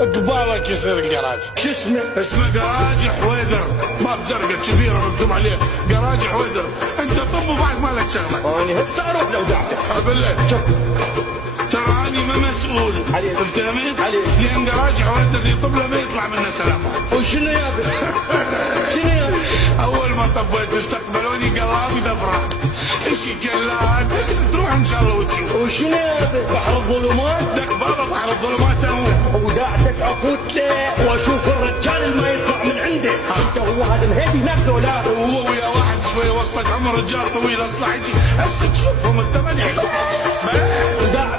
قبالك يصير الجراج. شو اسمه؟ اسمه جراج حويدر، باب زرقاء كبيره مكتوب عليه جراج حويدر. انت طب وبعد ما لك شغله. اني هسه اروح لو دعتك. بالله شوف ترى اني ما مسؤول عليك. فهمت؟ عليك. لان جراج حويدر اللي يطب له ما يطلع منه سلامه. وشنو يابا؟ شنو يابا؟ اول ما طبيت استقبلوني قلابي دفران. اشي كلات بس تروح ان شاء الله وتشوف. وشنو يابا؟ بحر الظلمات؟ دق بابا بحر الظلمات هو. ودعتك افوت له واشوف الرجال اللي ما يطلع من عنده. انت هو هذا مهدي هناك لو لا؟ وهو ويا واحد شوي وسطك عمر رجال طويل اصلع يجي هسه تشوفهم الثمانية. ودعتك